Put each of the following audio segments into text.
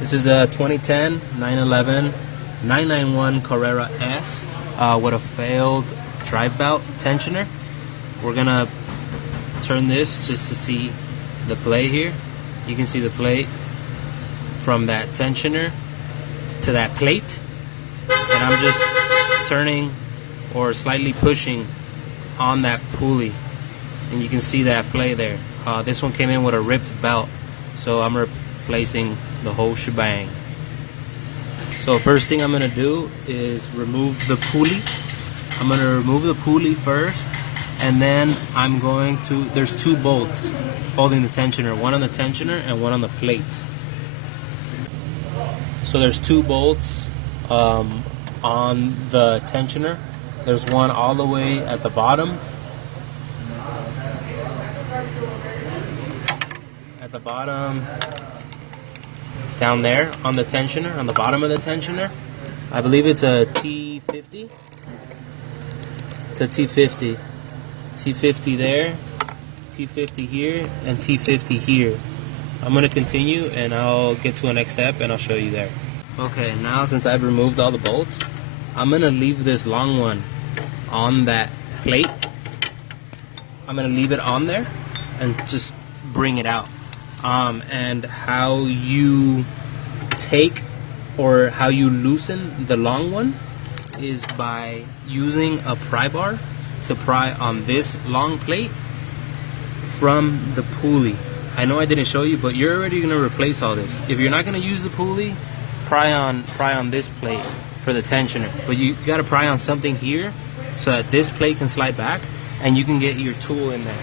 This is a 2010 911 991 Carrera S with a failed drive belt tensioner. We're gonna turn this just to see the play here. You can see the plate from that tensioner to that plate, and I'm just turning or slightly pushing on that pulley, and you can see that play there. This one came in with a ripped belt, so I'm replacing the whole shebang. So first thing I'm gonna do is remove the pulley. I'm gonna remove the pulley first, and then I'm going to, there's two bolts holding the tensioner, one on the tensioner and one on the plate. So there's two bolts on the tensioner. There's one all the way at the bottom. At the bottom, down there on the tensioner, on the bottom of the tensioner. I believe it's a T50. It's a T50. T50 there, T50 here, and T50 here. I'm going to continue and I'll get to a next step and I'll show you there. Okay, now since I've removed all the bolts, I'm going to leave this long one on that plate. I'm going to leave it on there and just bring it out. And how you take or how you loosen the long one is by using a pry bar to pry on this long plate from the pulley. I know I didn't show you, but you're already going to replace all this. If you're not going to use the pulley, pry on this plate for the tensioner. But you got to pry on something here so that this plate can slide back and you can get your tool in there.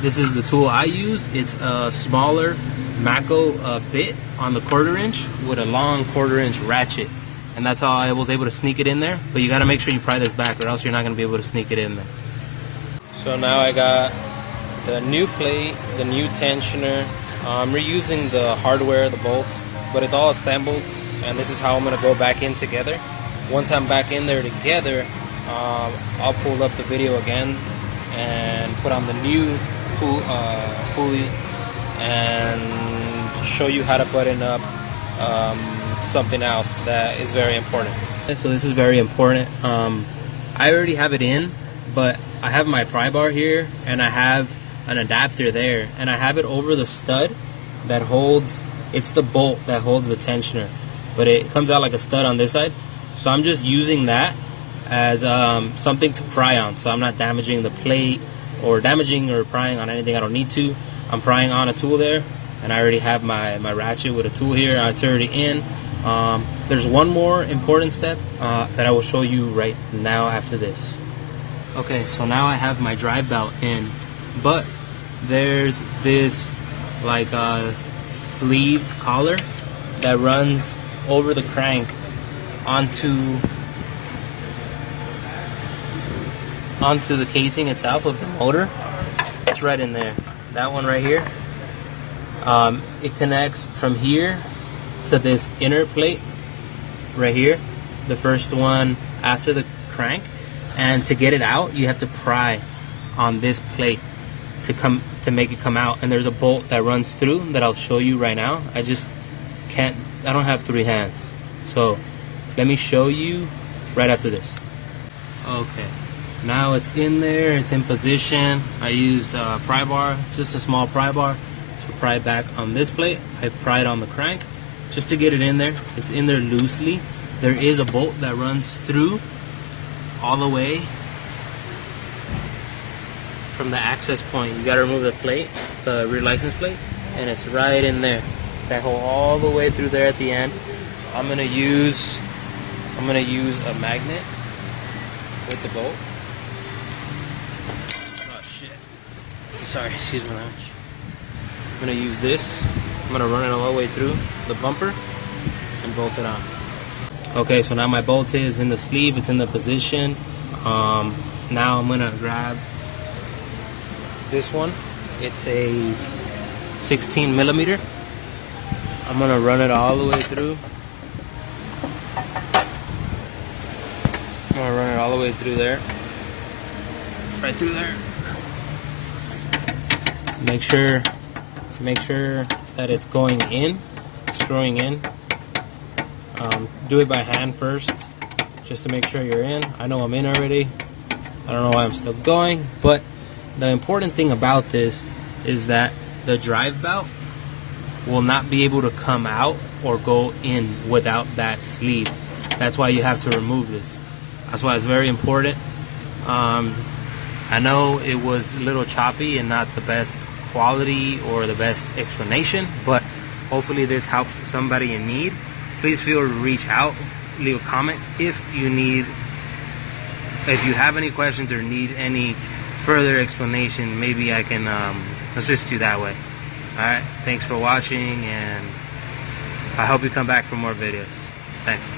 This is the tool I used. It's a smaller Mako bit on the 1/4 inch with a long 1/4 inch ratchet. And that's how I was able to sneak it in there. But you got to make sure you pry this back or else you're not going to be able to sneak it in there. So now I got the new plate, the new tensioner. I'm reusing the hardware, the bolts, but it's all assembled. And this is how I'm going to go back in together. Once I'm back in there together, I'll pull up the video again and put on the new pulley and show you how to button up something else that is very important. So this is very important. I already have it in, but I have my pry bar here and I have an adapter there, and I have it over the stud that holds, it's the bolt that holds the tensioner, but it comes out like a stud on this side. So I'm just using that as something to pry on, so I'm not damaging the plate or damaging or prying on anything I don't need to. I'm prying on a tool there, and I already have my ratchet with a tool here. It's already in. There's one more important step that I will show you right now after this. Okay, so now I have my drive belt in, but there's this like sleeve collar that runs over the crank onto the casing itself of the motor. It's right in there. That one right here. It connects from here to this inner plate right here, the first one after the crank, and to get it out you have to pry on this plate to make it come out, and there's a bolt that runs through that I'll show you right now. I don't have 3 hands, so let me show you right after this. Okay, now it's in there, it's in position. I used a pry bar, just a small pry bar, to pry back on this plate. I pried on the crank just to get it in there. It's in there loosely. There is a bolt that runs through all the way from the access point. You gotta remove the plate, the rear license plate, and it's right in there. That hole all the way through there at the end. I'm gonna use a magnet with the bolt. Oh shit. Sorry, excuse me. I'm gonna use this. I'm gonna run it all the way through the bumper and bolt it on. Okay, so now my bolt is in the sleeve, it's in the position. Now I'm gonna grab this one. It's a 16 millimeter. I'm gonna run it all the way through. I'm gonna run it all the way through there. Right through there. Make sure that it's going in, screwing in. Do it by hand first, just to make sure you're in. I know I'm in already. I don't know why I'm still going, but the important thing about this is that the drive belt will not be able to come out or go in without that sleeve. That's why you have to remove this. That's why it's very important. I know it was a little choppy and not the best quality or the best explanation, but hopefully this helps somebody in need. Please feel free to reach out, leave a comment if you have any questions or need any further explanation. Maybe I can assist you that way. Alright, thanks for watching, and I hope you come back for more videos. Thanks.